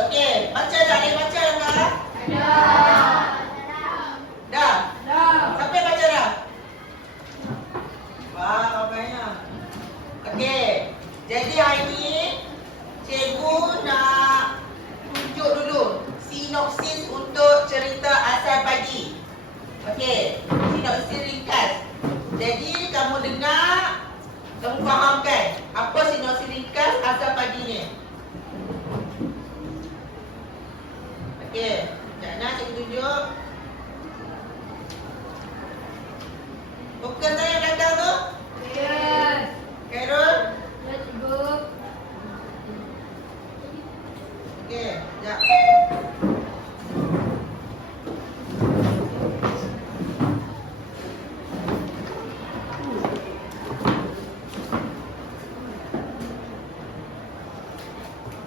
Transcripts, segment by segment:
Okey. Baca dah. Ada baca dah? Dah? Sampai baca dah? Wah, ramainya. Okey. Jadi hari ni cikgu nak tunjuk dulu sinopsis untuk cerita Asal Pagi. Okey. Sinopsis ringkas. Jadi kamu dengar, kamu fahamkan apa sinopsis ringkas Asal Pagi ni. Okey. Sekejap nak cikgu tunjuk. Bukan saya yang belakang tu? Yes. Carol? Ya, cikgu. Okey, sekejap.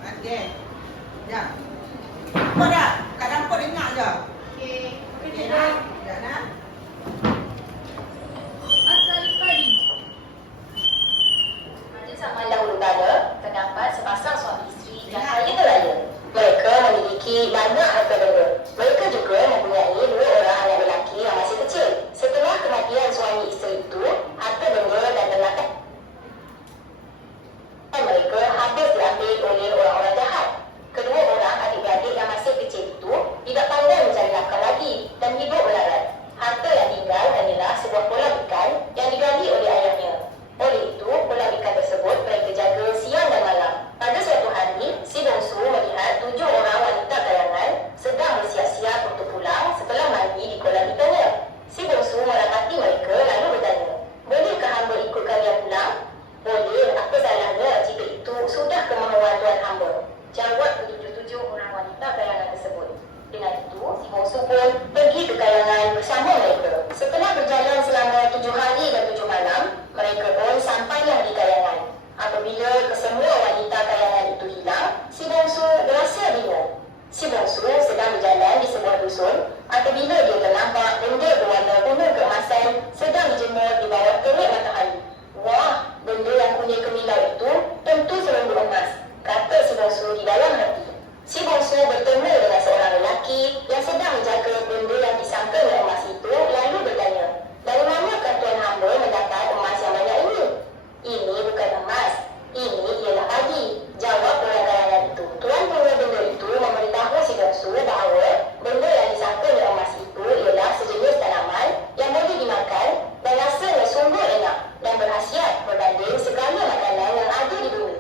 Okey. Sekejap. Apa dah? Kat dapur dengar je. Okey. Okey nak? Sekejap nak? Asal pagi. Pada zaman dahulu kala, terdapat sepasang suami isteri yang kaya raya. Mereka memiliki banyak harta benda. Mereka juga mempunyai 2 orang anak lelaki yang masih kecil. Setelah kematian suami isteri itu, harta benda dan ternakan mereka habis diambil oleh orang-orang jahat. Kedua orang adik-beradik yang masih kecil itu tidak pandai mencari nafkah lagi dan hidup melarat. Harta yang tinggal hanyalah sebuah kolam ikan yang digali oleh ayahnya. Oleh itu, kolam ikan tersebut mereka jaga siang dan malam. Pada suatu hari, si bongsu melihat 7 orang wanita kayangan sedang bersiap-siap untuk pulang setelah mandi di kolam ikannya. Si bongsu merapati mereka lalu bertanya, "Bolehkah hamba ikut kalian pulang?" "Boleh, apa salahnya jika itu sudah kemahuan Tuan hamba?" jawab ke-7 orang wanita kayangan tersebut. Dengan itu, si bongsu pun pergi ke kayangan bersama mereka. Setelah berjalan selama 7 hari dan 7 malam, mereka pun sampailah di kayangan. Apabila kesemua wanita kayangan itu hilang, si bongsu berasa bingung. Si bongsu sedang berjalan di sebuah dusun apabila dia ternampak benda berwarna kuning keemasan sedang dijemur di bawah terik matahari. "Wah, benda yang kuning kemilau itu tentu serunduk emas," kata si bongsu di dalam hati. Si bongsu bertemu dengan seorang lelaki yang sedang menjaga benda yang disangkanya emas itu lalu bertanya, "Dari manakah tuan hamba mendapat emas yang banyak ini?" "Ini bukan emas, ini ialah pagi," jawab orang kayangan itu. Tuan punya benda itu memberitahu si bongsu bahawa benda yang disangkanya emas itu ialah sejenis tanaman yang boleh dimakan dan rasanya sungguh enak dan berkhasiat berbanding segala makanan yang ada di bumi.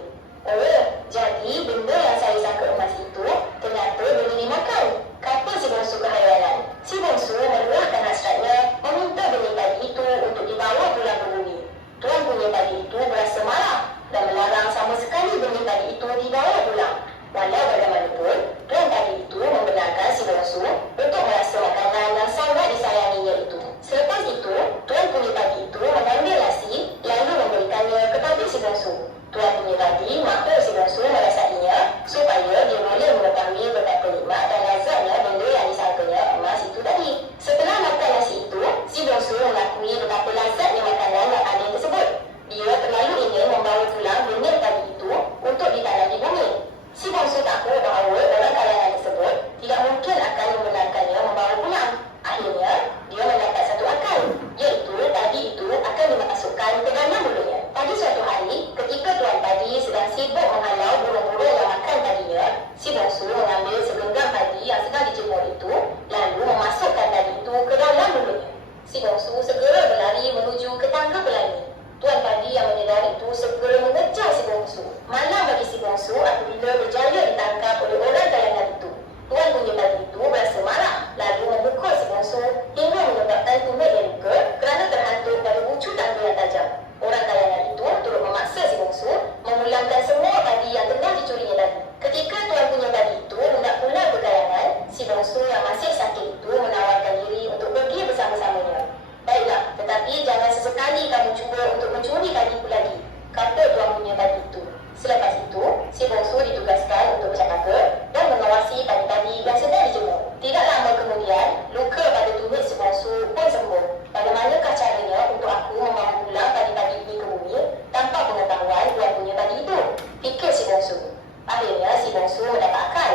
"Oh, jadi benda yang saya sangka emas itu ternyata boleh dimakan," kata si bongsu kehayranan. Si bongsu meluahkan hasratnya meminta benih padi itu untuk dibawa pulang ke bumi. Tuan punya padi itu berasa marah dan melarang sama sekali benih padi itu dibawa pulang. Walau bagaimanapun, tuan padi itu membenarkan si bongsu untuk merasa makanan yang sangat disayanginya itu. Selepas itu, tuan punya padi itu mengambil nasi lalu memberikannya kepada si bongsu. Tuan punya padi mahu si bongsu merasainya supaya dia boleh mengetahui betapa nikmat dan lazatnya benda yang disangkanya emas itu tadi. Setelah makan nasi itu, si bongsu mengakui betapa lazatnya makanan yang ada tersebut. Dia terlalu ingin membawa pulang benih padi itu untuk ditanam di bumi. Si bongsu tahu bahawa orang kalangan tersebut tidak mungkin akan membenarkannya membawa pulang. Akhirnya, dia mendapat satu akal, iaitu padi itu akan dimasukkan ke dalam mulutnya. Pada suatu hari, ketika tuan padi sedang sibuk menghalau burung-burung yang makan padinya, si bongsu mengambil segenggam padi yang sedang dijemur itu, lalu memasukkan padi itu ke dalam mulutnya. Si bongsu segera berlari menuju ke tangga pelangi. Tuan padi yang menyedari itu segera mengejar si bongsu. Malam bagi si bongsu apabila berjaya ditangkap oleh orang kayangan itu. Tuan punya padi itu berasa marah, lalu memukul si bongsu hingga menyebabkan tumitnya luka kerana terhantuk pada bucu tangga yang tajam. Orang kayangan itu turut memaksa si bongsu memulangkan semua padi yang telah dicurinya tadi. Ketika tuan punya padi itu hendak pulang ke kayangan, si bongsu yang masih sakit itu menawarkan diri untuk pergi bersama-samanya. "Baiklah, tetapi jangan sesekali kamu cuba untuk mencuri padiku lagi," kata tuan punya padi itu. Selepas itu, si bongsu ditugaskan untuk berjaga dan mengawasi padi-padi yang sedang dijemur. Tidak lama kemudian, luka pada tumit si bongsu pun sembuh. "Bagaimanakah caranya untuk aku membawa pulang padi-padi ini ke bumi tanpa pengetahuan tuan punya padi itu?" fikir si bongsu. Akhirnya si bongsu mendapat akal.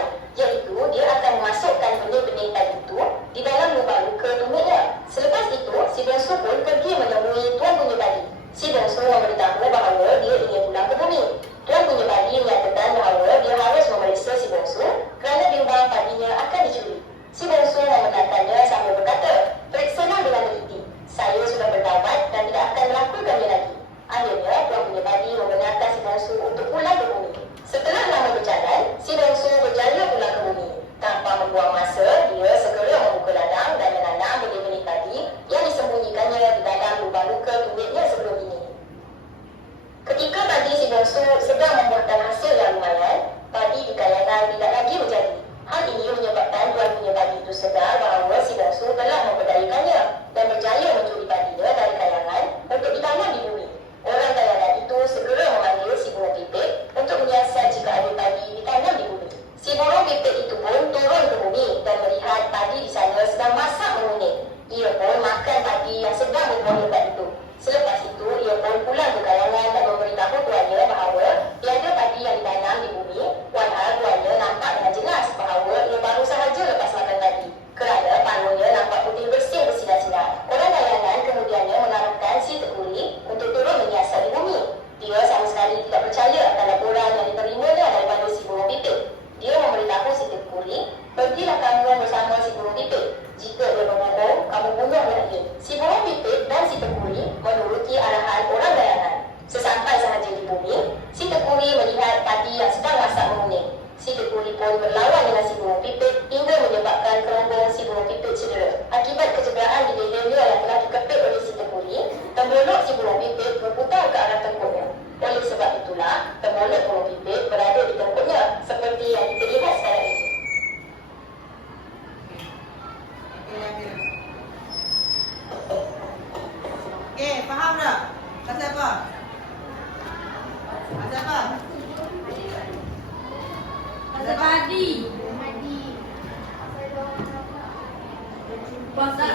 padi. Pasal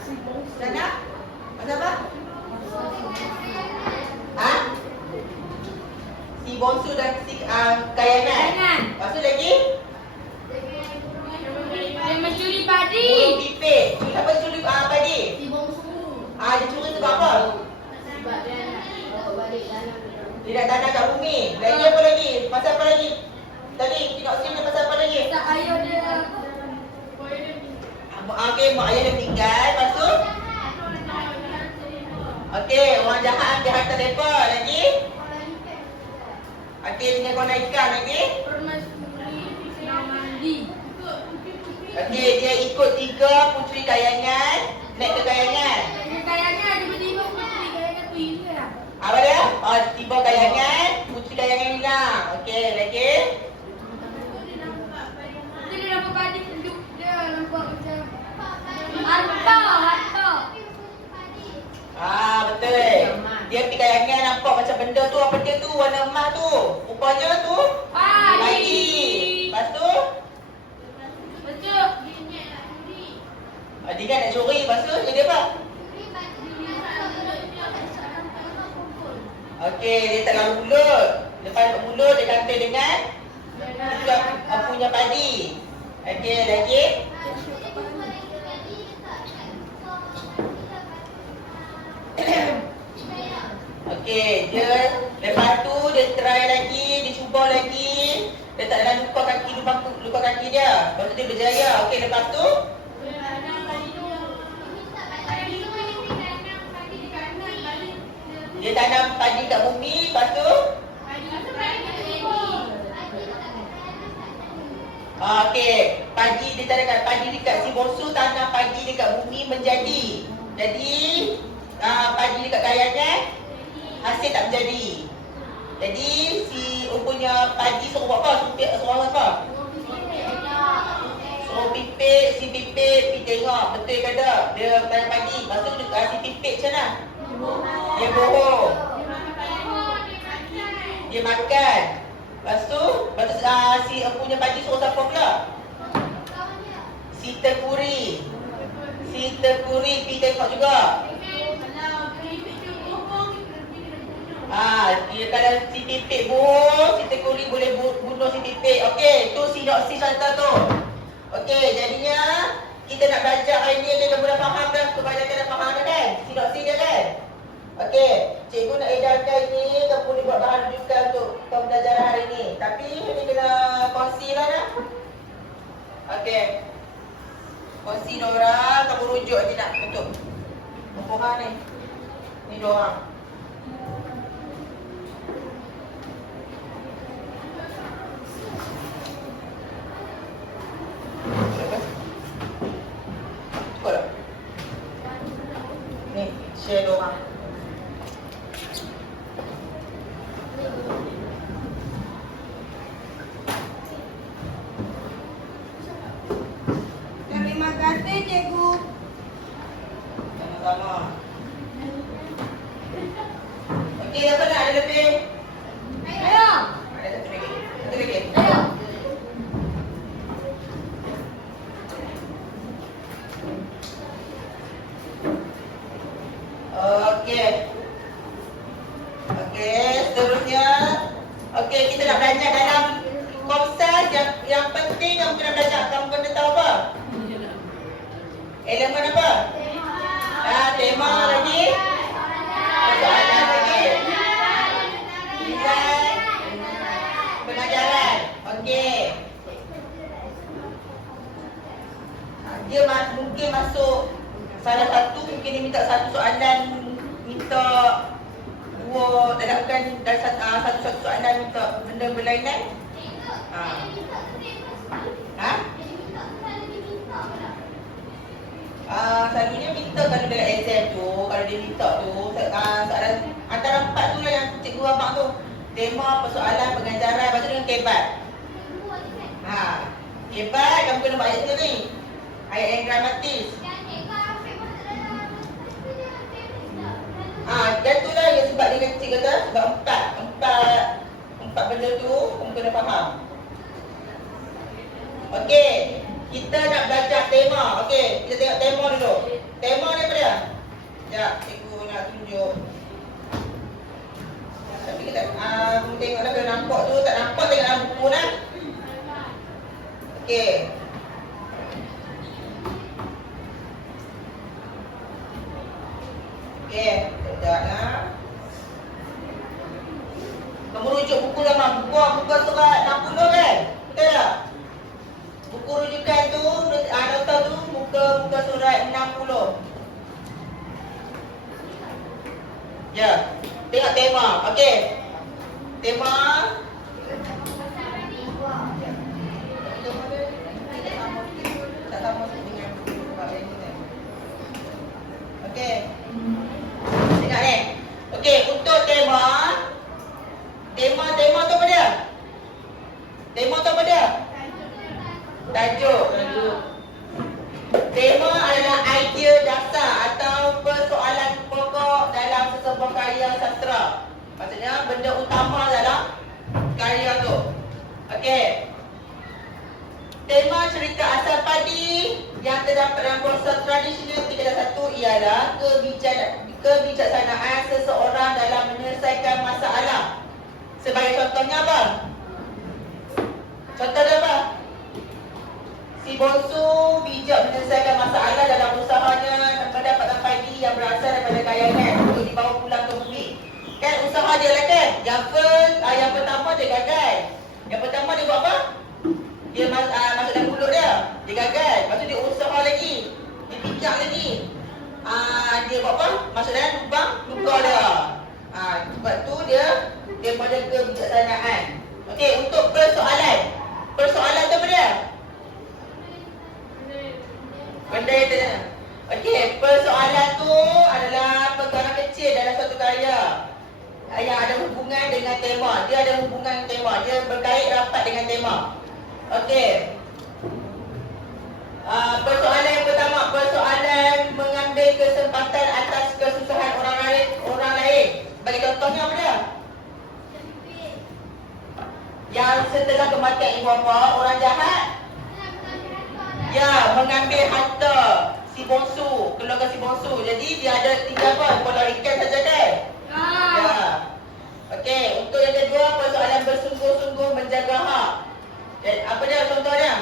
si bongsu. Sana? Pasal apa? Ha? Si bongsu dan si kayangan. Kayangan. Lepas tu lagi? Dia mencuri padi. Burung pipit. Siapa curi padi? Si bongsu. Dia curi sebab apa? Sebab dia nak bawa balik dalam. Dia nak tanam kat bumi. Lagi apa lagi? Pasal apa lagi? Tadi tengok sini pasal apa lagi? Tak ayah dia. Okey, mak ayah dia meninggal. Lepas tu? Okey, orang jahat ambil harta mereka. Lagi? Okey, dengan guna ikan lagi? Mandi. Okey, dia ikut 3 puteri kayangan. Naik ke kayangan. Dia kayangan tiba-tiba puteri kayangan tu hilang. Apa dia? Tiba kayangan. Puteri kayangan hilang. Okey, lagi? Nanti dia nampak padi tunjuk dia nampak macam harta. Betul. Dia pergi kayangan nampak macam benda tu, apa dia tu, warna emas tu. Rupanya tu padi. Lepas tu? Betul. Dia nak curi. Lepas tu jadi apa? Okey, dia tak lalu mulut. Lepas mulut dia kantai dengan punya padi. Okey, lagi? Okey, dia lepas tu dia try lagi, dia cuba lagi. Dia tak nak luka kaki dia. Lepas tu dia berjaya. Okey, lepas tu dia tanam padi kat bumi. Lepas tu okey, padi dia tanam kat padi dekat si bongsu, tanam padi dekat bumi menjadi. Jadi padi dekat kayangan hasil tak menjadi. Jadi si punya padi suruh buat apa? Suruh apa? Suruh pipit, si pipit pergi tengok betul ke tak dia tanam padi. Lepas tu si pipit macam mana? Dia bohong. Dia makan. Lepas tu si punya padi suruh siapa pula? Si tekuri. Si tekuri pergi tengok juga. Dia kalau si pipit bohong, si tekuri boleh bunuh si pipit. Okey, tu sinopsis cerita tu. Okey, jadinya kita nak belajar hari ni dia dah faham dah, kebanyakan dah faham dah kan? Sinopsis dia kan? Okey, cikgu nak edarkan ni, kamu boleh buat bahan rujukan untuk pembelajaran hari ni. Tapi ni kena kongsi lah dah. Okey. Kongsi diorang, kamu rujuk je nak untuk pembukaan ni. Ni diorang. Cukup tak? Ni, share diorang. Terima kasih cikgu. Sama-sama. Okey, apa nak ada lebih? Ayo. Ada satu lagi. Satu lagi. Ayo. Okey. Okey, seterusnya. Okey, kita nak belajar dalam konsep yang penting yang kena belajar. Kamu kena tahu apa? Elemen apa? Tema lagi. Soalan lagi. Design pengajaran. Okey. Dia mungkin masuk salah satu, mungkin dia minta satu soalan, minta dua, dalamkan satu soalan minta benda berlainan. Selalunya minta kalau dalam exam tu, kalau dia minta tu, soalan antara 4 tu lah yang cikgu abang tu. Tema, persoalan, pengajaran, lepas tu dengan kebat. Kebat, kamu kena buat ayat sendiri. Ayat yang gramatis. Dan tu lah yang sebab dia kecil kata, sebab empat benda tu, kamu kena faham. Okey, kita nak belajar tema. Okey, kita tengok tema dulu. Tema ni apa dia? Sekejap, cikgu nak tunjuk. Tapi kita tengoklah kalau nampak tu, tak nampak tengok dalam buku lah. Okey. Okey, sekejaplah. Kamu rujuk buku lama, buku surat 60 kan? Betul tak? Buku rujukan tu, nota tu, muka surat 60. Ya, tengok tema. Okey. Tema. Tak sama dengan buku yang ni kan? Okey. Tengok ni. Okey, untuk tema tu apa dia? Tema tu apa dia? Tajuk. Tema adalah idea dasar atau persoalan pokok dalam sesebuah karya sastra. Maksudnya benda utama dalam karya tu. Okey. Tema cerita asal padi yang terdapat dalam proses tradisional 3.1 ialah kebijaksanaan seseorang dalam menyelesaikan masalah. Sebagai contohnya apa? Contoh dia apa? Si Bonsu bijak menyelesaikan masalah dalam usahanya mendapatkan padi yang berasal daripada kayangan untuk dibawa pulang ke bumi. Kan usaha dia lah kan? Yang pertama dia gagal. Yang pertama dia buat apa? Dia masuk dalam mulut dia. Dia gagal. Lepas tu dia usaha lagi. Dia bijak lagi. Dia buat apa? Masuk dalam lubang luka dia. Sebab tu dia pada kebijaksanaan. Okey, untuk persoalan. Persoalan tu apa dia? Benda yang tanya. Okey, persoalan tu adalah perkara kecil dalam suatu karya yang ada hubungan dengan tema. Dia ada hubungan dengan tema. Dia berkait rapat dengan tema. Okey. Persoalan yang pertama, persoalan mengambil kesempatan atas kesusahan orang lain. Bagi contohnya apa dia? Yang setelah kematian ibu bapa, orang jahat mengambil harta si Bonsu, keluarga si Bonsu. Jadi dia ada 3 apa? Polarikan saja kan? Ya. Okey, untuk yang kedua, persoalan bersungguh-sungguh menjaga hak. Dan apa dia contohnya?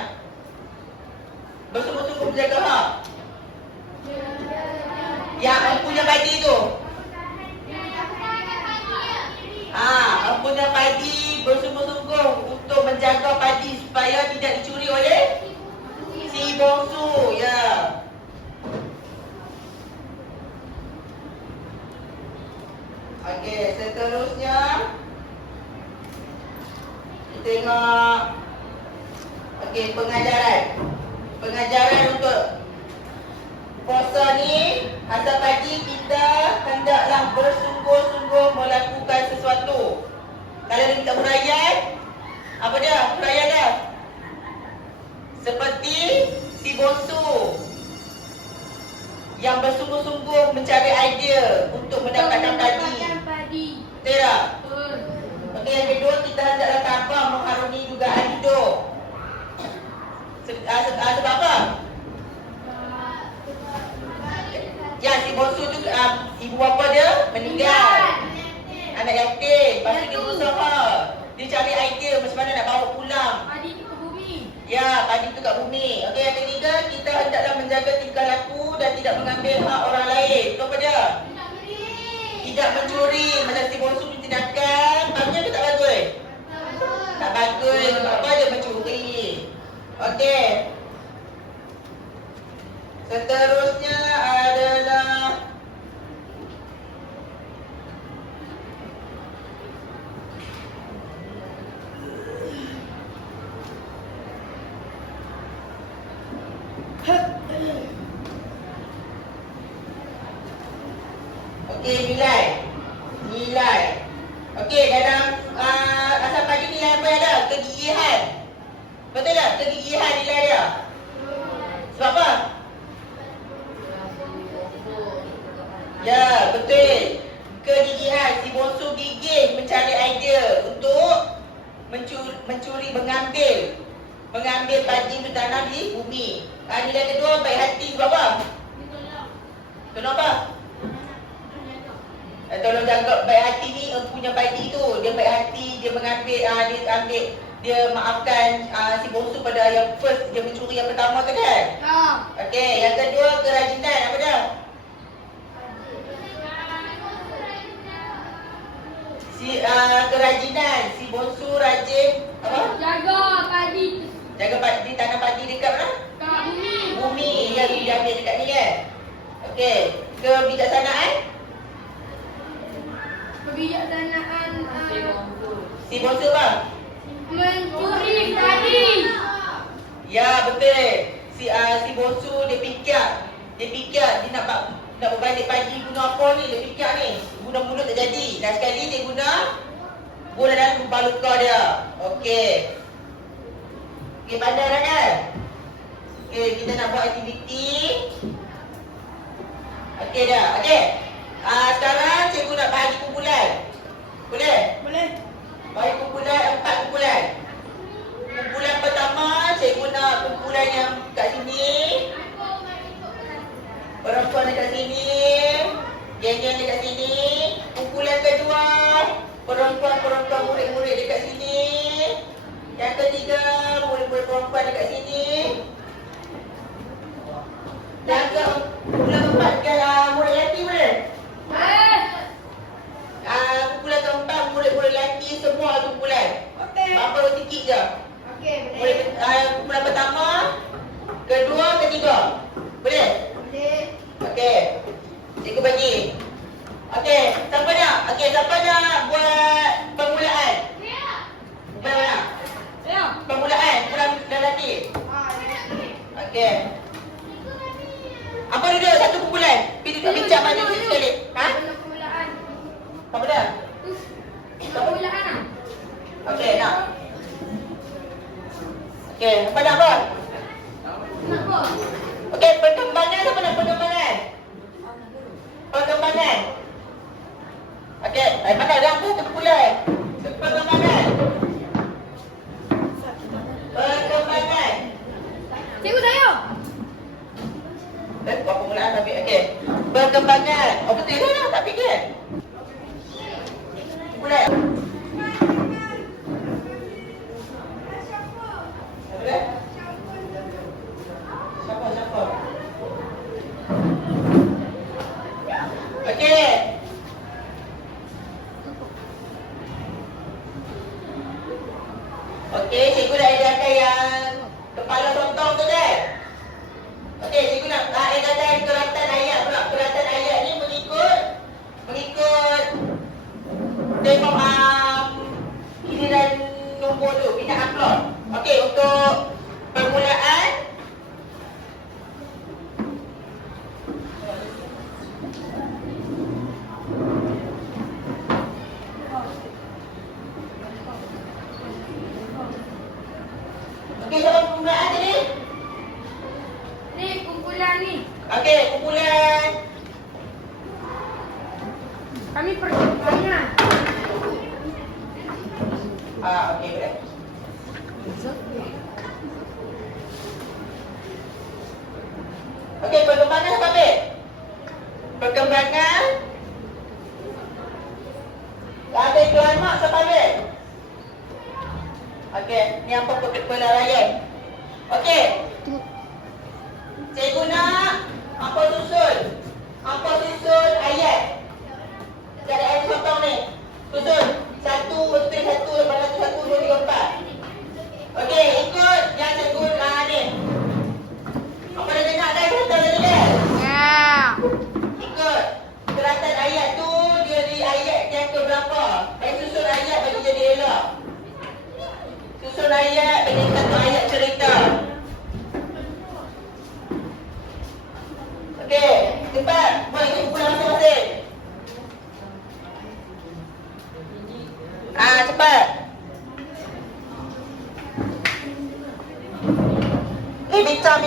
Bersungguh-sungguh menjaga hak. Yang empunya padi tu. Empunya padi bersungguh-sungguh untuk menjaga padi supaya tidak dicuri oleh si Bonsu. Ya. Okey, seterusnya kita tengok. Okey, pengajaran. Pengajaran untuk puasa ni, asal pagi kita hendaklah bersungguh-sungguh melakukan sesuatu. Kalau dia minta huraian, apa dia? Huraian dia? Seperti si Bonsu yang bersungguh-sungguh mencari idea untuk mendapatkan padi. Betul tak? Okey, yang kedua, kita hendaklah tabah mengharungi dugaan hidup. Sebab apa? Ya, si Bonsu tu ibu bapa dia meninggal. Anak yatim. Lepas tu dia berusaha. Dia cari idea macam mana nak bawa pulang Padi tu ke bumi. Ya, padi tu kat bumi. Okey, yang ketiga, kita hendaklah menjaga tingkah laku dan tidak mengambil hak orang lain. Itu apa dia? Tidak mencuri. Macam si Bonsu punya tindakan, bagus ke tak bagus? Tak bagus. Sebab apa dia mencuri? Okey. Seterusnya adalah okey, nilai. Okey, dalam asal padi nilai apa yang ada? Kegigihan. Betul tak? Kegigihan nilai dia. Sebab apa? Ya, betul. Kegigihan. Si Bonsu gigih mencari idea untuk mencuri, mengambil mengambil padi untuk tanam di bumi. Nilai kedua, baik hati sebab apa? Tolong apa? Tolong jaga baik hati ni punya padi tu. Dia baik hati, dia mengambil, dia maafkan si bongsu pada yang first, dia mencuri yang pertama tu kan? Ya. Okey, yang kedua kerajinan, apa dah? Kerajinan, si bongsu rajin apa? Jaga padi. Jaga padi, tanam padi dekat mana? Kat bumi. Bumi yang diambil dekat ni kan? Okey, kebijaksanaan? Kebijaksanaan Si bongsu bang? mencuri padi. Ya betul. Si bongsu dia fikir dia nak berbalik padi guna apa ni, dia fikir ni. Guna mulut tak jadi. Dan sekali dia guna bola dalam baluka dia. Okey. Okey, pandai dah kan? Okey, kita nak buat aktiviti. Okey dah. Okey. Sekarang cikgu nak bagi kumpulan. Boleh? Boleh. Bagi kumpulan 4 kumpulan. Kumpulan pertama, cikgu nak kumpulan yang kat sini. Perempuan dekat sini. Geng-geng dekat sini. Kumpulan kedua, perempuan-perempuan murid-murid dekat sini. Yang ketiga, murid-murid perempuan dekat sini. Dan kumpulan keempat, murid lelaki boleh? Kumpulan keempat, murid-murid lelaki semua kumpulan. Okey. Bapa sikit je. Okey, Boleh, boleh. kumpulan pertama, kedua, ketiga. Boleh? Boleh. Okey. Cikgu bagi. Okey, siapa nak? Okey, siapa nak buat permulaan? Kumpulan mana? Ya. Permulaan, kumpulan lelaki. Okey. Apa duduk satu kumpulan? Bincang mana tu sekali. Ha? Permulaan. Apa dah? Permulaan ah. Okey, nak. Okey, apa nak buat? Kenapa? Okey, perkembangan apa nak perkembangan? Perkembangan. Okey, mana dah aku kumpulan? Perkembangan. Perkembangan. Cikgu saya. Buat permulaan tapi okey. Perkembangan. Oh betul lah, tak fikir. Kumpulan. Boleh? Siapa? Okey. Okey, cikgu dah edarkan yang kepala tontong tu kan? Okey, cikgu nak edarkan keratan ayat pula. Keratan ayat ni mengikut tema giliran nombor tu, minat upload. Okey, untuk permulaan okey, siapa permulaan tadi? Ni kumpulan ni. Okey, kumpulan Kami perkembangan. okey boleh. Okey, perkembangan apa Beb? Perkembangan ada kelamak apa Beb? Okey, ni apa pelarian? Okey. Cikgu nak apa susun? Apa susun ayat? Jadi ayat contoh ni. Susun 1, 1, 1, 2, 3, 4. Okey, ikut yang cikgu ni. Apa dah dengar dah cerita tadi kan? Ya. Ikut. Keratan ayat tu dia di ayat yang ke berapa? Susun ayat bagi jadi elok. Susun ayat bagi satu ayat cerita. Okey, cepat. Buat ikut kumpulan masing-masing. Cepat. Ni bincang.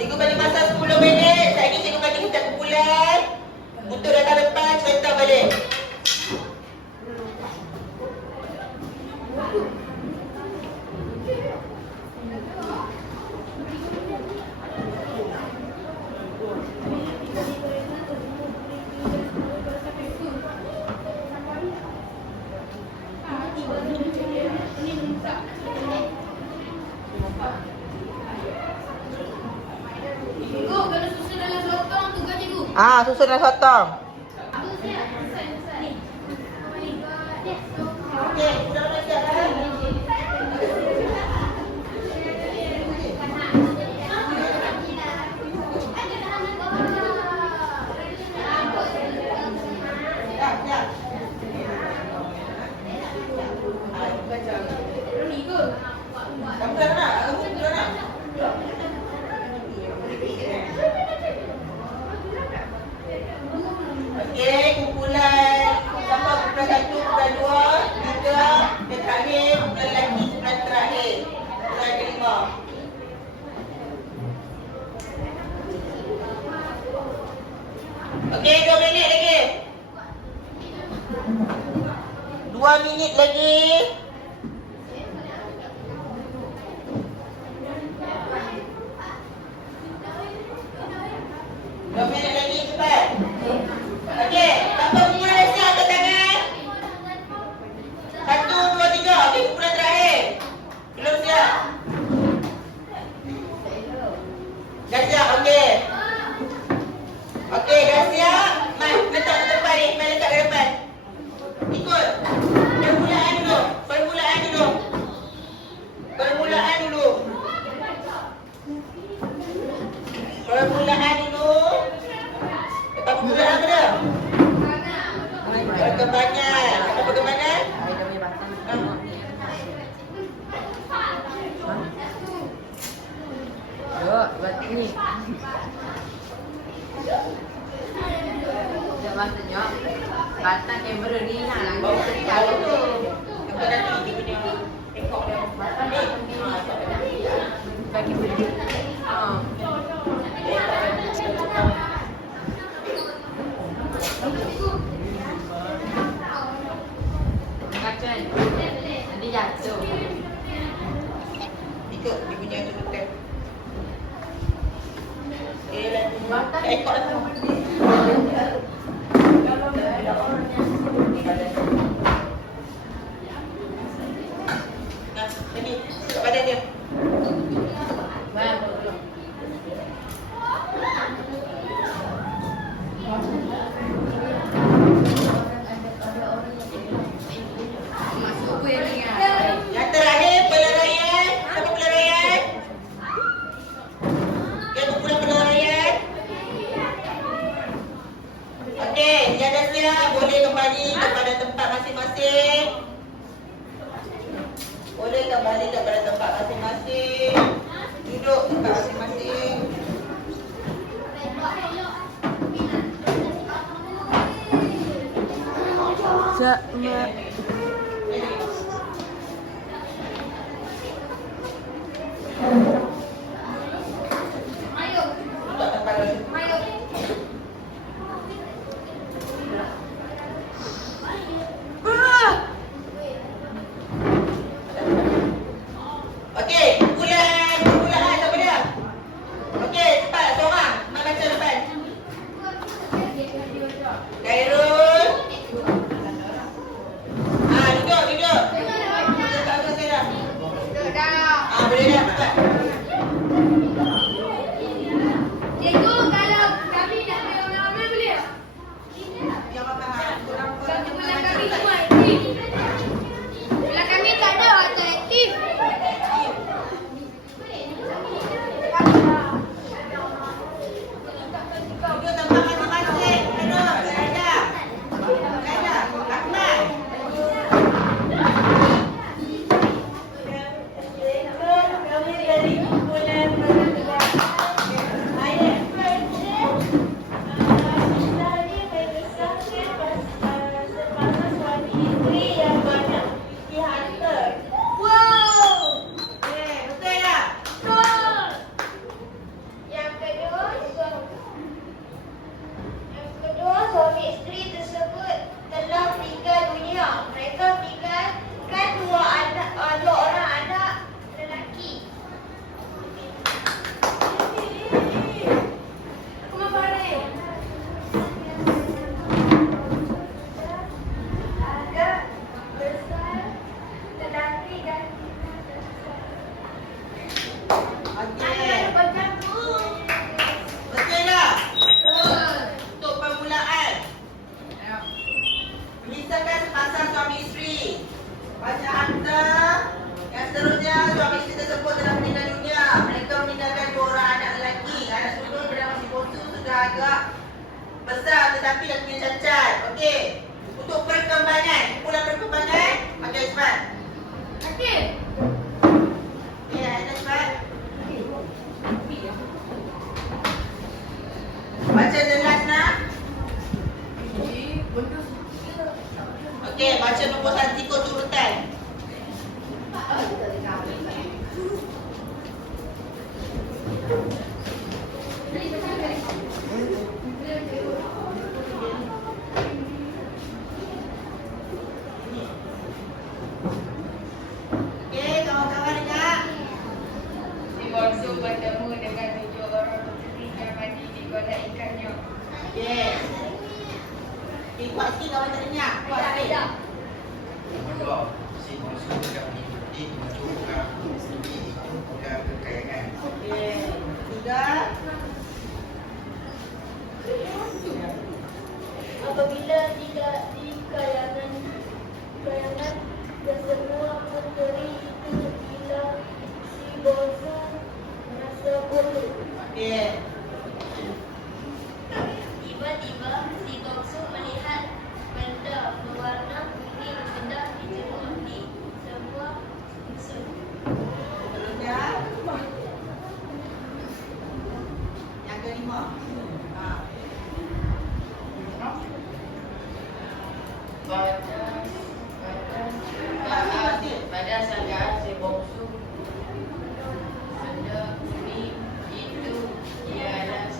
Cikgu bagi masa 10 minit. Lagi cikgu bagi kita kumpulan. Untuk datang lepas, cerita balik. Cikgu, kalau susun dalam sotong tu kan cikgu? Susun dan sotong. Okey, sudah boleh siap dah. Siap, siap. Kamu dah nak? Kamu dah nak? Okey, kumpulan sampai kumpulan 1, kumpulan 2, 3, dan terakhir kumpulan lelaki, kumpulan terakhir. Kumpulan kelima. Okey, 2 minit lagi. 2 minit lagi. Dua minit lagi, cepat. Okey, siapa kumpulan dah siap angkat tangan? 1, 2, 3. Okey, kumpulan terakhir. Belum siap? Dah siap, okey. Okey, dah siap. Mai, letak di depan ni. Mai letak di depan. Ikut. Permulaan dulu. Permulaan dulu. Permulaan dulu. Permulaan dulu. Lepas permulaan apa dia? Perkembangan. Apa perkembangan? Yuk, buat ni. Dah maksudnya batang kamera ni lah Bau lagi bau sekali tu. tu. Apa nanti dia punya rekod dia. Bagi beli. Kacau. Nanti jatuh. Ikut dia punya tuntutan. Rekod tu. Nah, ini kat badan dia. Yang terakhir pelarian. Siapa pelarian? Okey, kumpulan pelarian. Okey, dia dah siap. Boleh kembali kepada tempat masing-masing. Boleh kembali kepada tempat masing-masing. Okey, kawan-kawan dengar. Si bongsu bertemu dengan 7 orang putri yang mati di kolam ikannya. Okey. Okey, kuat sikit kawan tak dengar. Kuat sikit. Si bongsu tidak mengikuti petunjuk itu bukan kekayangan. Okey. 3. Apabila tidak dikayangan dan semua puteri itu hilang, si bongsu merasa bodoh. Okey. Tiba-tiba si bongsu melihat benda berwarna kuning sedang dijemur di sebuah musuh. Seterusnya. Yang kelima. Pada saat si bongsu benda kuning itu ialah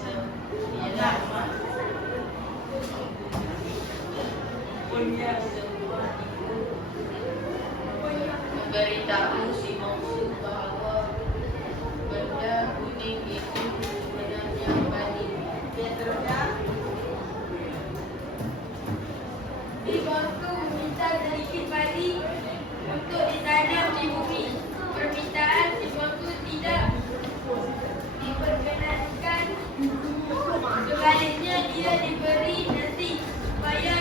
punya sebuah ibu memberitahu si bongsu bahawa benda kuning itu sebenarnya bani. Okey, seterusnya. Si bongsu minta sedikit padi untuk ditanam di bumi. Permintaan si bongsu tidak diperkenankan. Sebaliknya dia diberi nasi supaya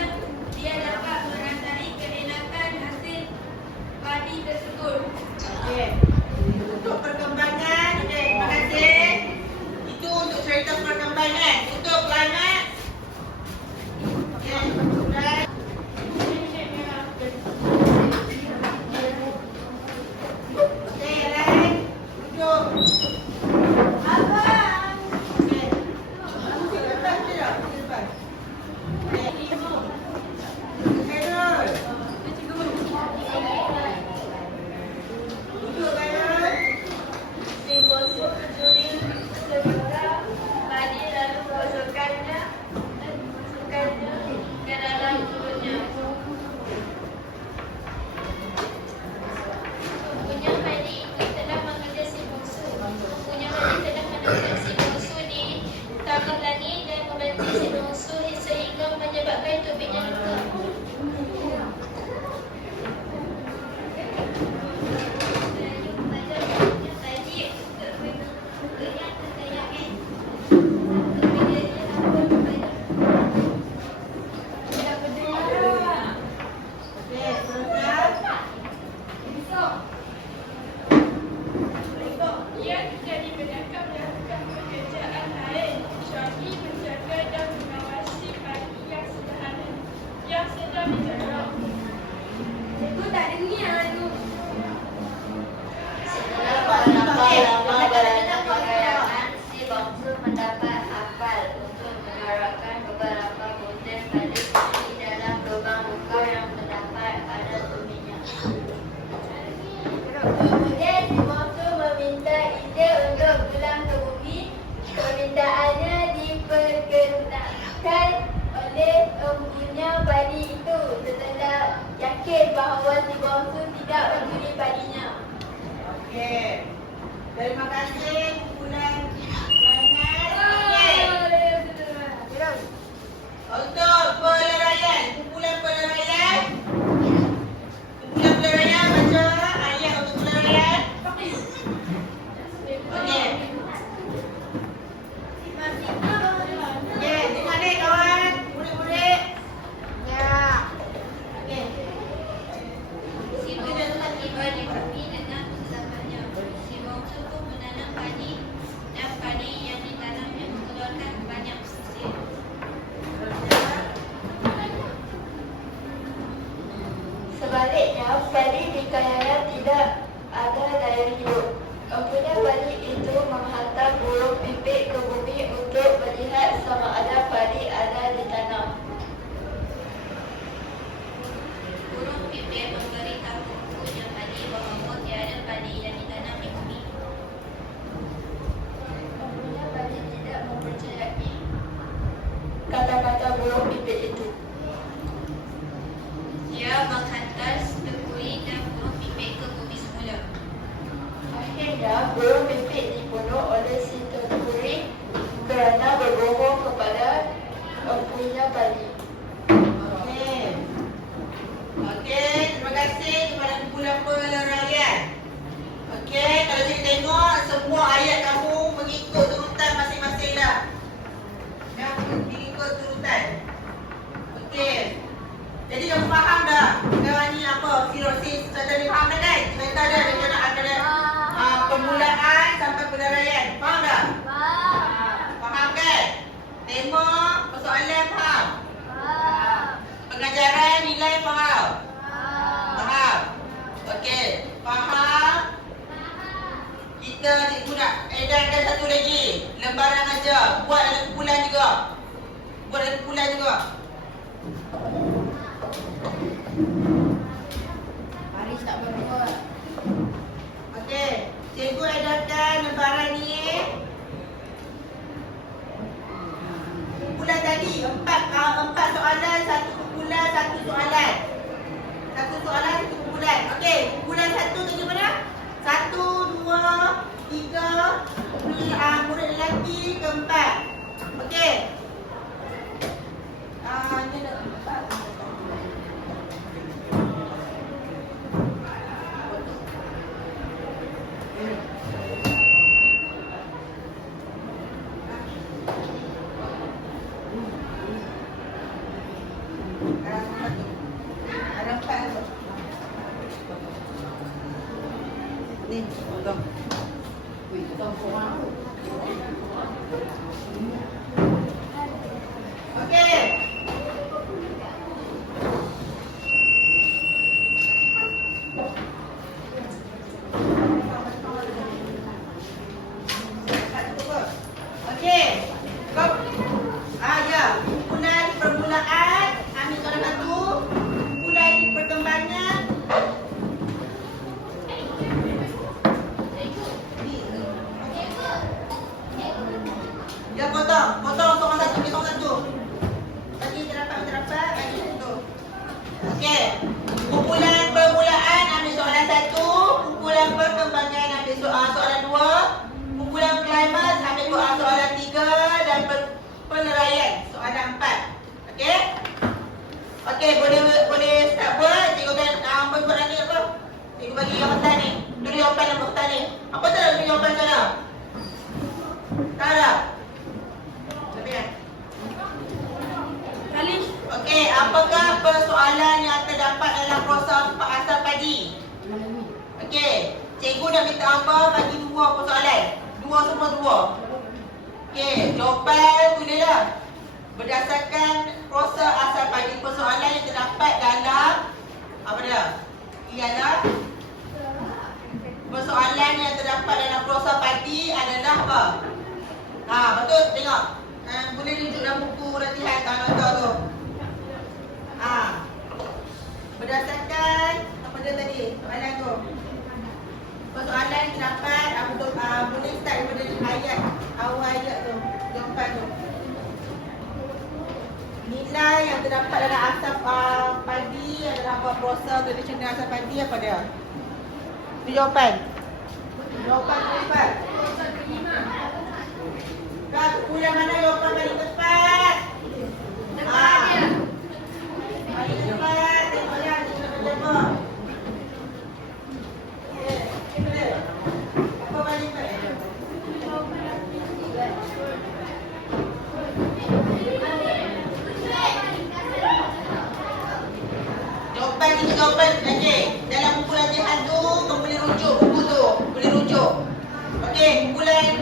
dia dapat merasai keenakan hasil padi tersebut. Okey. Untuk perkembangan, okey, terima kasih. Itu untuk cerita perkembangan. Untuk pelanggan. Okey, dan okey, lain. Duduk. Abang. Okey. Mesti lepas je tak? Mesti lepas. Okey. Khairul. Duduk, Khairul. Si bongsu mencuri sebatang padi lalu masukkannya ke dalam mulutnya. Punya padi itu telah mengejar si bongsu. Punya padi telah menangkap si bongsu di tangkap langit dan membanting si bongsu sehingga menyebabkan tubuhnya luka. Okey, seterusnya. Ia jadi menangkap melakukan pekerjaan lain, kecuali menjaga dan mengawasi padi yang sederhana yang sedang ditanam. Cikgu tak dengar tu. Setelah beberapa lama berada di kayangan, si bongsu mendapat akal untuk mengharapkan beberapa butir padi di dalam lubang luka yang terdapat pada tubuhnya. Kemudian si bongsu meminta ide untuk pulang ke bumi. Permintaannya diperkenankan oleh empunya padi itu setelah yakin bahawa si bongsu tidak mencuri padinya. Okey. Terima kasih kumpulan pelanggan. Okey. Untuk peleraian, kumpulan peleraian. Kumpulan peleraian baca ayat untuk peleraian. Okey. Okey, terima kasih kawan. Murid-murid. Ya. Okey. Si bongsu tiba di bumi dengan kesilapannya. Si bongsu pun menanam padi dan padi yang ditanamnya mengeluarkan banyak hasil. Sebaliknya, padi di kayangan tidak ada daya hidup. Empunya padi itu menghantar burung pipit ke bumi untuk melihat sama ada padi ada ditanam. Burung pipit memberitahu empunya padi bahawa tiada padi yang ditanam di bumi. ahlinya Bali. Okey. Okey, terima kasih kepada kumpulan peleraian. Okey, kalau kita tengok semua ayat kamu mengikut turutan masing-masing dah. Dah mengikut turutan. Okey. Jadi kamu faham dah? Sekarang ni apa? Sirosis. Sudah faham dah kan? Cerita dia dengan ada permulaan sampai peleraian. Faham tak? Faham kan? Tema, persoalan faham? Pengajaran, nilai faham? Faham? Okey, faham? Kita cikgu nak edarkan satu lagi. Lembaran aja. Buat ada kumpulan juga. Buat ada kumpulan juga. Haris tak berbuat. Okey, cikgu edarkan lembaran ni. Kumpulan tadi, empat soalan, satu kumpulan, satu soalan. Satu soalan, satu kumpulan. Okey, kumpulan satu kerja mana? 1, 2, 3, murid lelaki keempat. Okey. Ini ada empat. Ada empat apa? Ni, potong. Wih, potong korang. Okey. Okey. Kau ya, kumpulan permulaan ambil soalan satu. Kumpulan perkembangan. Ya, potong soalan satu, potong satu. Bagi terapat, bagi satu. Okey. Kumpulan permulaan ambil soalan satu. Kumpulan perkembangan ambil soalan dua. Kumpulan klimaks ambil soalan tiga. Dan peleraian soalan empat. Okey? Okey, boleh start buat. Cikgu kan buat lagi apa? Cikgu bagi jawapan ni. Tulis jawapan dalam kertas ni. Apa tak nak tulis jawapan sana? Tak ada? Lebih kan? Halis. Okey, apakah persoalan yang terdapat dalam proses asal padi? Okey, cikgu nak minta apa bagi dua persoalan. Semua dua. Okey, jawapan tulislah. Berdasarkan proses asal padi, persoalan yang terdapat dalam apa dia? Ialah persoalan yang terdapat dalam proses padi adalah apa? Betul, tengok. Boleh tunjuk dalam buku latihan tanda tu. Berdasarkan apa dia tadi? Soalan tu. Persoalan yang terdapat boleh start daripada ayat awal ayat tu. Jawapan tu. Nilai yang terdapat dalam asal padi adalah apa? Proses tradisional asal padi apa dia? Itu jawapan. Jawapan tepat. Kak, kumpulan mana jawapan paling tepat? Paling tepat. Tengok ya, tengok. Apa paling tepat? Jawapan kita jawapan okey. Dalam buku latihan tu kau boleh rujuk buku tu, boleh rujuk. Okey, kumpulan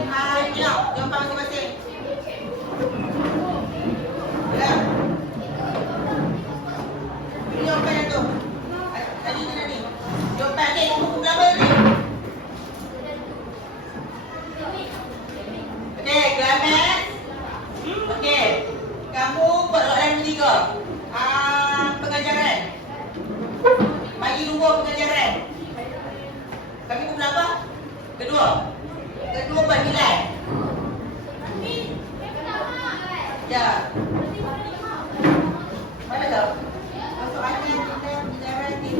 tengok jawapan masing-masing. Ya. Ini jawapan yang tu. Tadi mana ni? Jawapan ni buku berapa ni? Okey, kelamat. Okey. Kamu buat soalan ketiga. Pengajaran. Bagi dua pengajaran. Bagi buku berapa? Kedua buat nilai. Ya. Mana tu? Soalan kita pengajaran ni.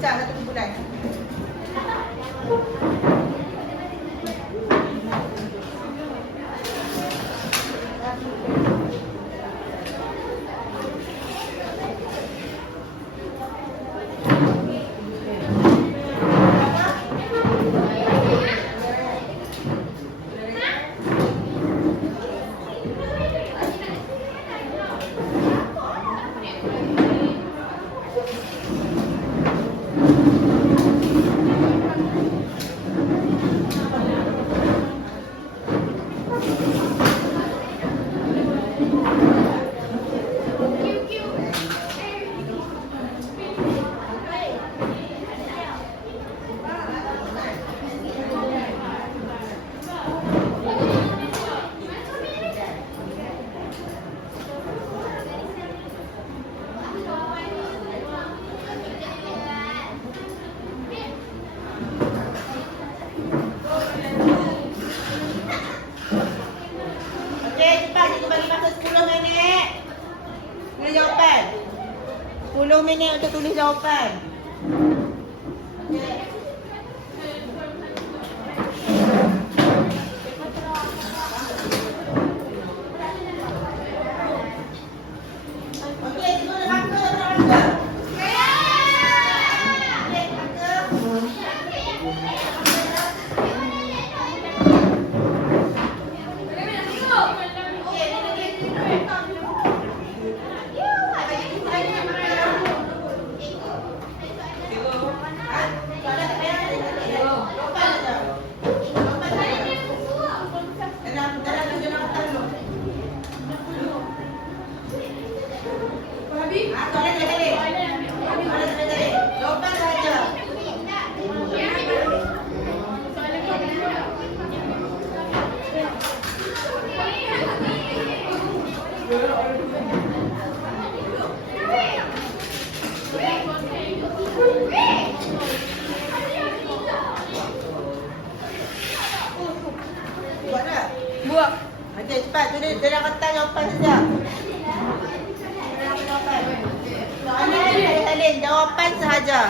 bincang 1 kumpulan. Okey, cepat cikgu bagi masa 10 minit. Tulis jawapan. 10 minit untuk tulis jawapan. Okey. Okey, cikgu dah bangga, dah bangga. Okey, bangga. Jawapan saja. Buat tak? Buat. Okey, cepat tulis dalam kertas jawapan saja. Jawapan. Salin, jawapan sahaja.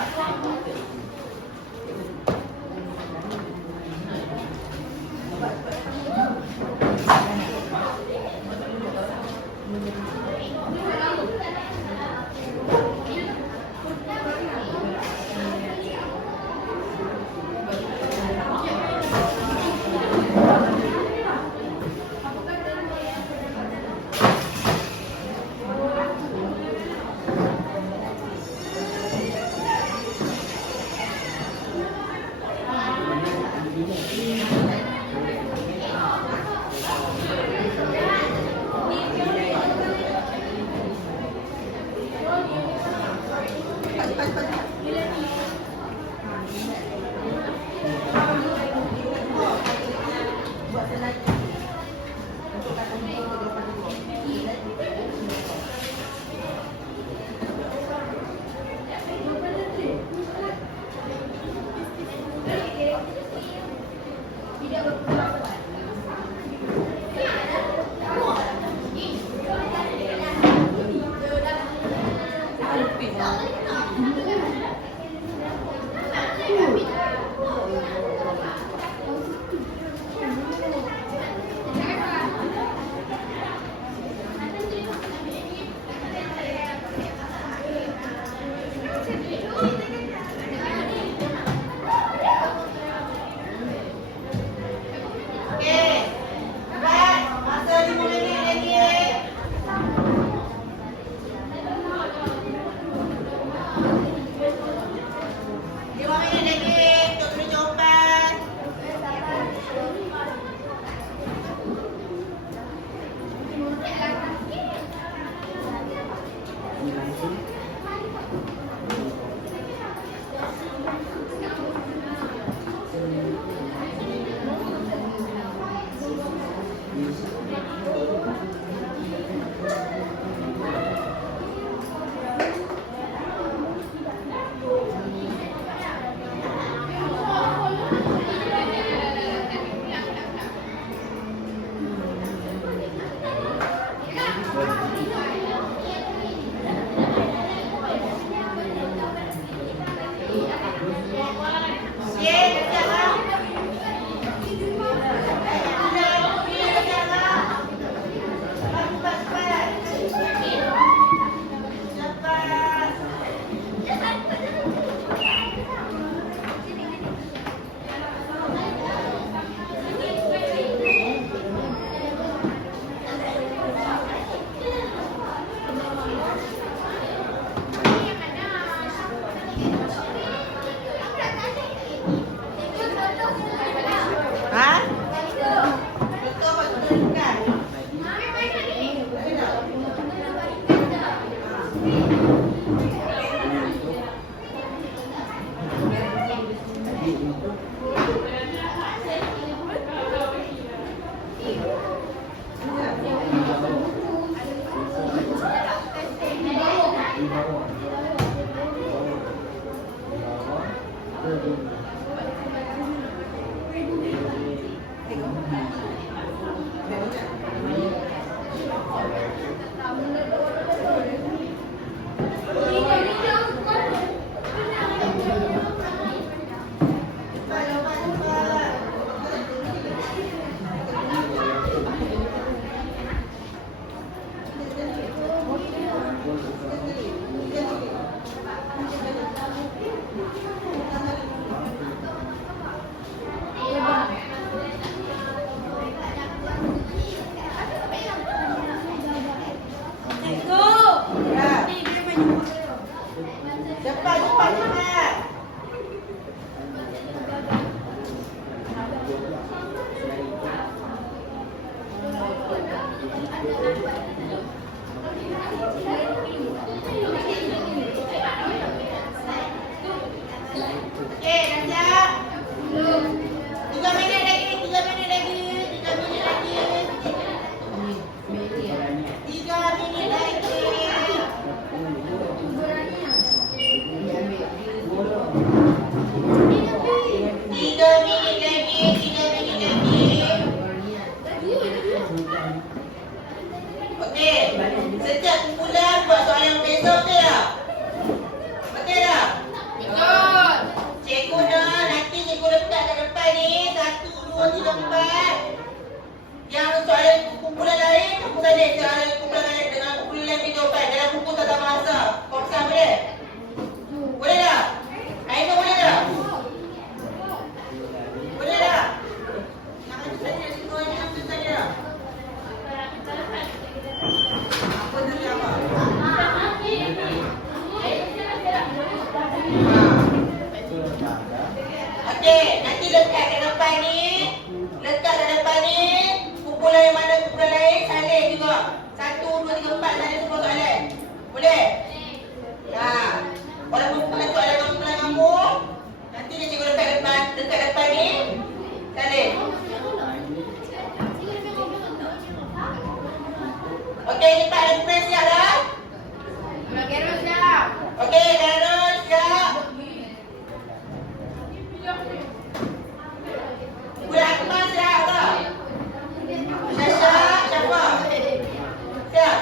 Cikgu. Ya. Cepat, cepat, cepat. Okey, dah siap? 3 minit lagi, 3 minit lagi, 3 minit lagi. 3 minit lagi. Tiga minit lagi, 3 minit lagi. Okey, setiap kumpulan buat soalan yang beza, okey tak? Okey tak? Betul. Cikgu dah, nanti cikgu letak kat depan ni 1, 2, 3, 4. Yang soalan kumpulan lain, kamu salin soalan kumpulan lain dengan kumpulan lain punya jawapan dalam buku tata bahasa. Kau pesan boleh? Boleh tak? Aina boleh tak? Boleh tak? Nak saya nak cikgu ni ambil saya tak? Apa tadi apa? Okey, nanti letak kat depan ni. Letak kat depan ni. Kumpulan yang mana kumpulan lain salin juga. 1, 2, 3, 4 salin semua soalan. Boleh? Ya. Walaupun bukan soalan kumpulan kamu, nanti dia cikgu letak depan ni. Salin. Okey, ni Pak Rempren siap dah? Okey, Darul siap. Budak Akmal siap tak? Syasha, siapa? Siap?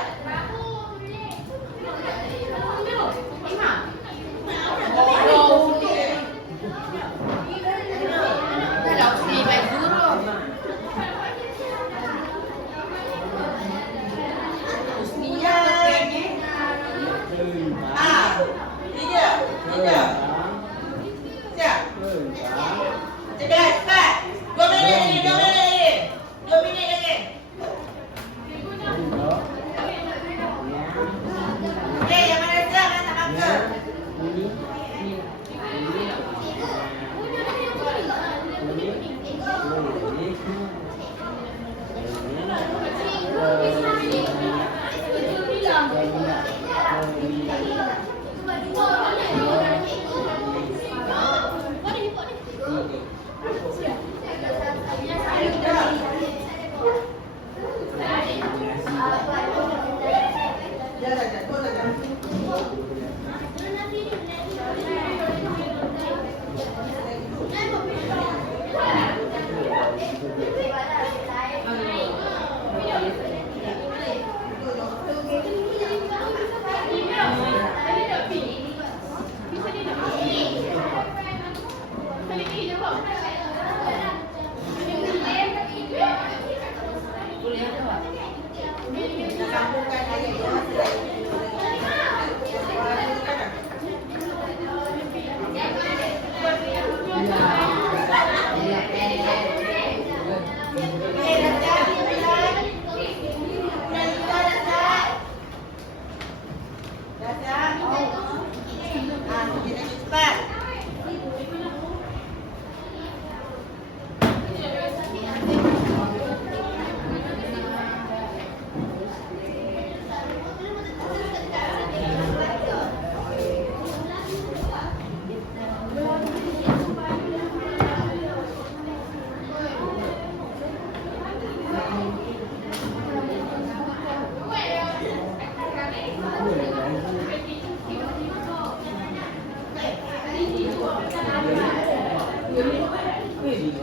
Cikgu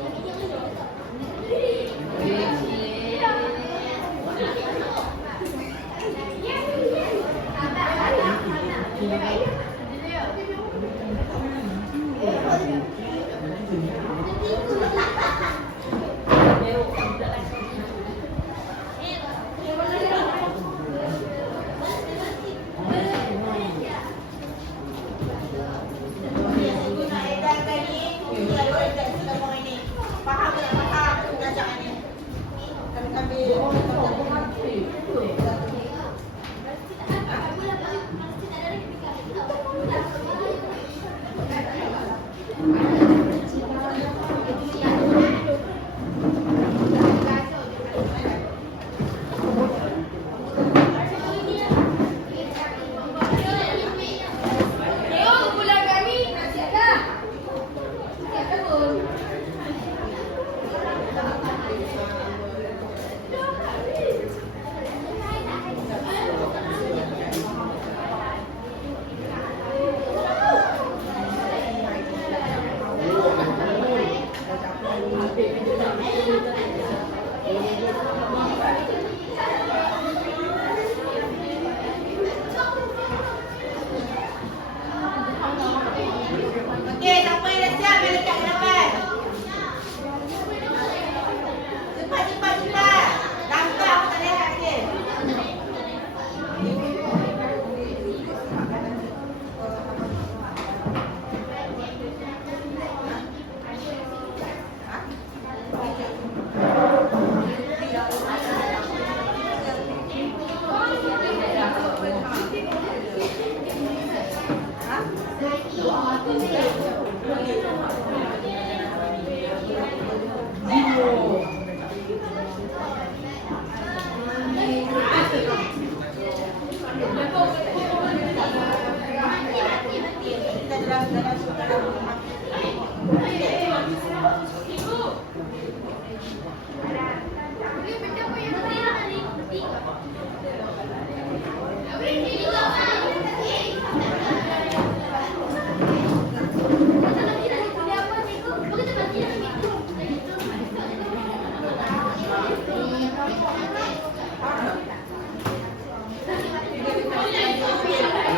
nak edarkan ni, dia ada orang tak suka orang ini. Faham tak faham pengajaran ni? Kami ambil okey, siapa yang dah siap boleh dekat ke depan. Cepat. Langkah aku tak lihat lagi.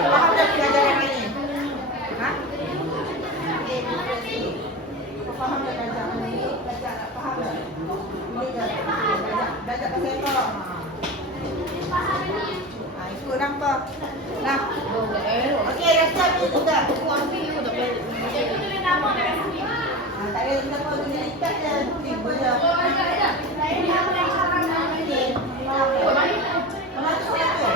Faham tak pelajaran ni? Ha? Faham tak pelajaran ni? Belajar tak faham tak? Belajar pasal apa? Ikut nampak. Nah. Okey, dah siap ni juga. Tak ada siapa kena ikat je. Tipu je. Masuk siapa?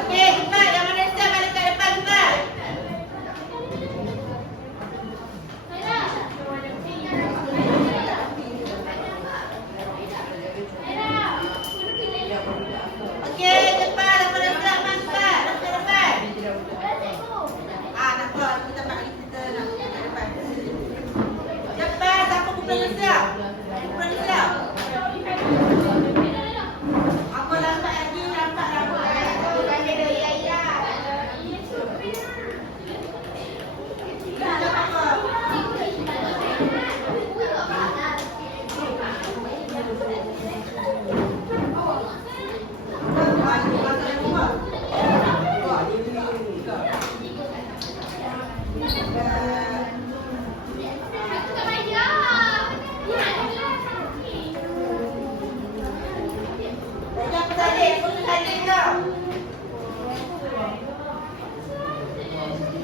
Okey, cepat. Yang mana siap balik kat depan cepat. Okey, cepat. Yang mana siap balik cepat. Balik kat depan. Nampak. Kita nak kat depan. Cepat. Siapa kumpulan siap? Kumpulan siap. Apa lambat lagi? Lambat. Bagi dia, ya. Dah apa? Jangan salih, kau salih kau.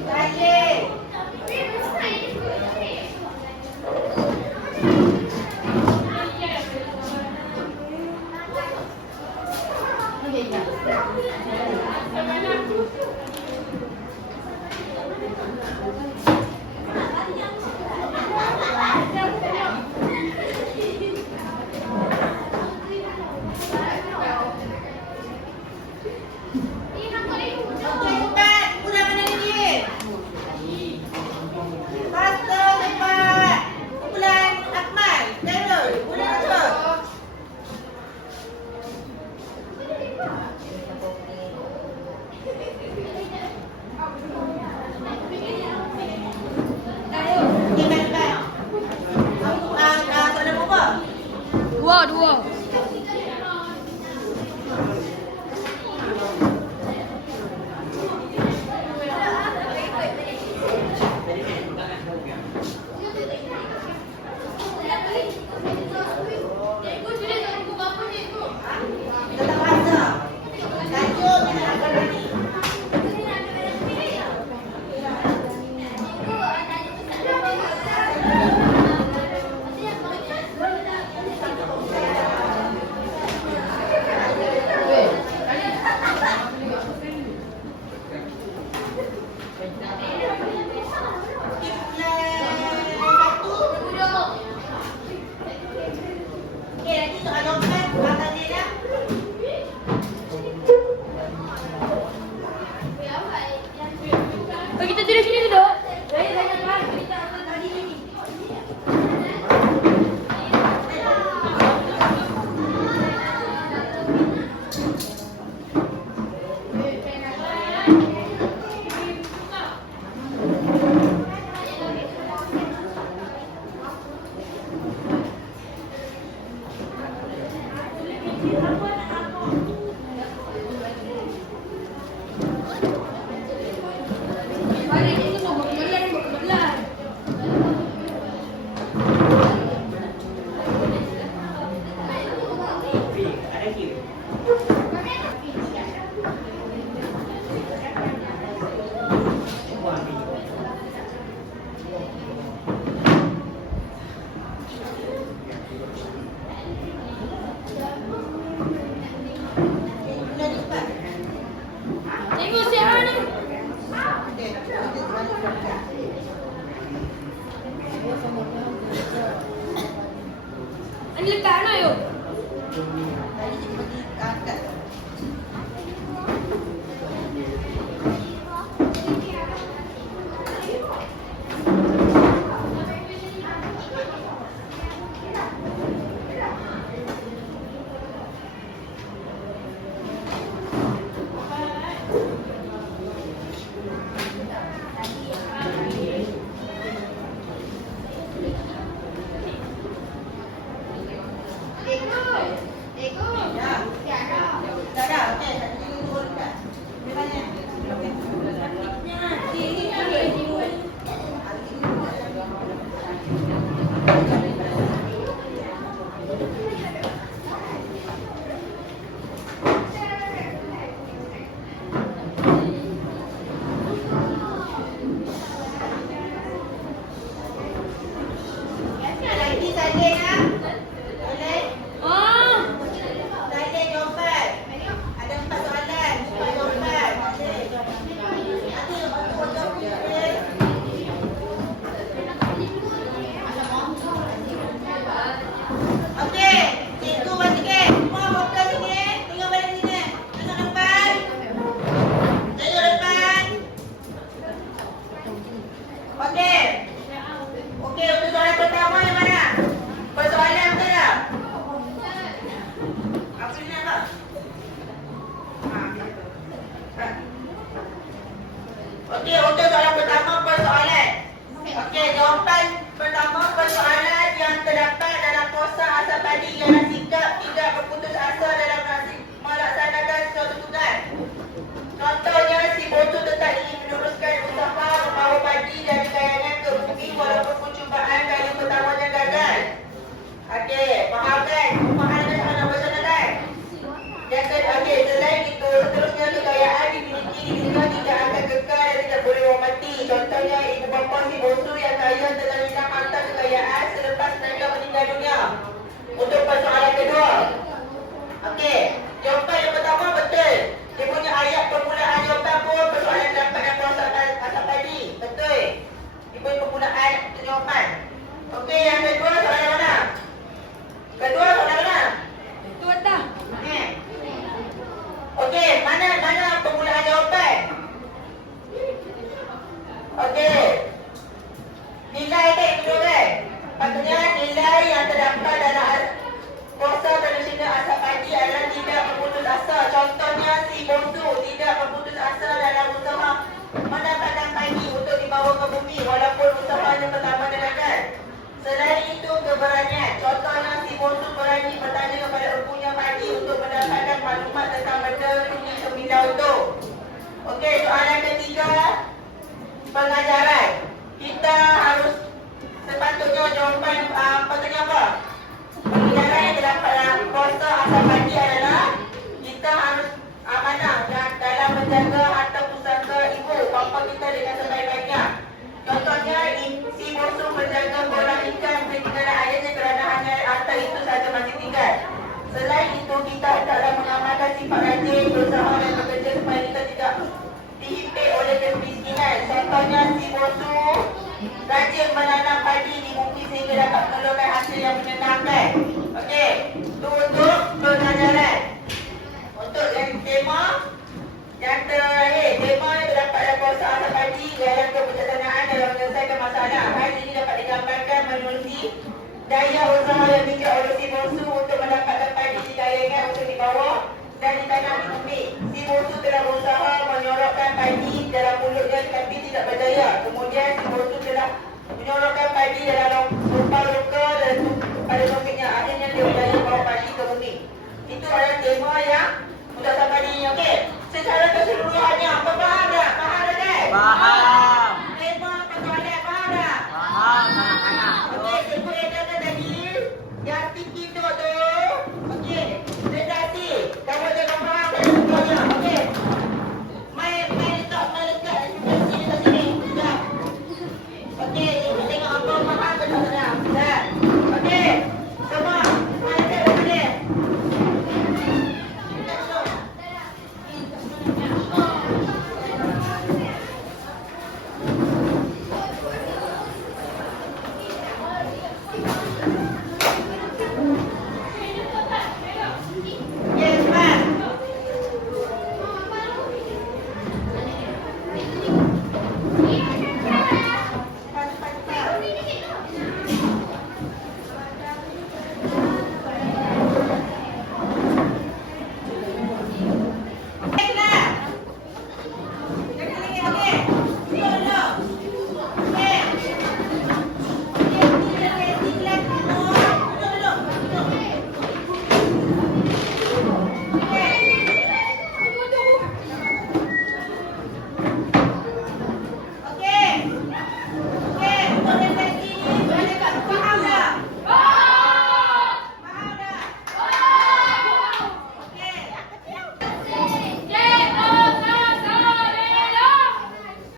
Salih. Okay, Dua. Kita tak rasa. Tajuk kita nak berani. Okey, nanti soal lompat akan dia dah. Kita tidur sini duduk. Guna cepat. Tengok siapa ni. Okey, kita balik belakang. Ani lekat mana yo? Tadi kita pergi ke angkat. Dah dah. Okey, satu tiga turun dekat. Di mana? Lagi salin ah. Boleh? Ah. Salin jawapan. Ada 4 soalan. 4 jawapan. Okey, cikgu basikit. Semua fokus sini. Tengok balik sini. Tengok depan. Tengok depan. Okey. Okey, untuk soalan pertama yang mana? Persoalan betul tak? Apa ni nak? Okey, untuk soalan pertama persoalan. Okey, jawapan pertama persoalan yang terdapat dalam kosa asal padi ialah sikap tidak berputus asa dalam melaksanakan suatu tugas. Contohnya, si Botu tetap ingin meneruskan usaha membawa padi dari kayangan ke bumi walaupun percubaan kali pertamanya gagal. Okey, faham kan? Faham dengan macam kan? Okey, selain itu, seterusnya kekayaan dimiliki jika tidak akan kekal dan tidak boleh mati. Contohnya, ibu bapa si Botu yang kaya telah hilang harta kekayaan selepas mereka meninggal dunia. Untuk persoalan kedua. Okey, jawapan yang pertama betul. Dia punya ayat permulaan jawapan pun persoalan dapat dan kuasa asal padi. Betul. Dia punya permulaan jawapan. Okey, yang kedua soalan mana? Kedua soalan mana? Tu dah. Okey, mana permulaan jawapan? Okey. Nilai tak itu kan? Maksudnya nilai yang terdapat dalam kuasa tradisional asal padi adalah tidak berputus asa. Contohnya si Botu tidak berputus asa dalam usaha mendapatkan padi untuk dibawa ke bumi walaupun usahanya pertama gagal. Selain itu keberanian. Contohnya si Botu berani asal padi adalah kita harus amanah dalam menjaga harta pusaka ibu bapa kita dengan sebaik-baiknya. Contohnya, si bosong menjaga bola ikan peninggalan ayahnya kerana hanya harta itu saja masih tinggal. Selain itu, kita hendaklah mengamalkan sifat rajin, berusaha dan bekerja supaya kita tidak dihimpit oleh kemiskinan. Contohnya, si bosong rajin menanam padi di bumi sehingga dapat mengeluarkan hasil yang menyenangkan. Okey, itu untuk pelajaran. Untuk yang tema yang terakhir, tema yang terdapat dalam kuasa asal padi dalam kebijaksanaan dalam menyelesaikan masalah. Hari ini dapat digambarkan menerusi daya usaha yang bijak oleh si bosong untuk mendapatkan padi dikayakan untuk dibawa dan ditanam di bumi. Si bosong telah berusaha menyorokkan padi dalam mulutnya tetapi tidak berjaya. Kemudian si bosong telah menyorokkan padi dalam lubang luka dan pada tumitnya. Akhirnya dia berjaya bawa padi ke bumi. Itu adalah tema yang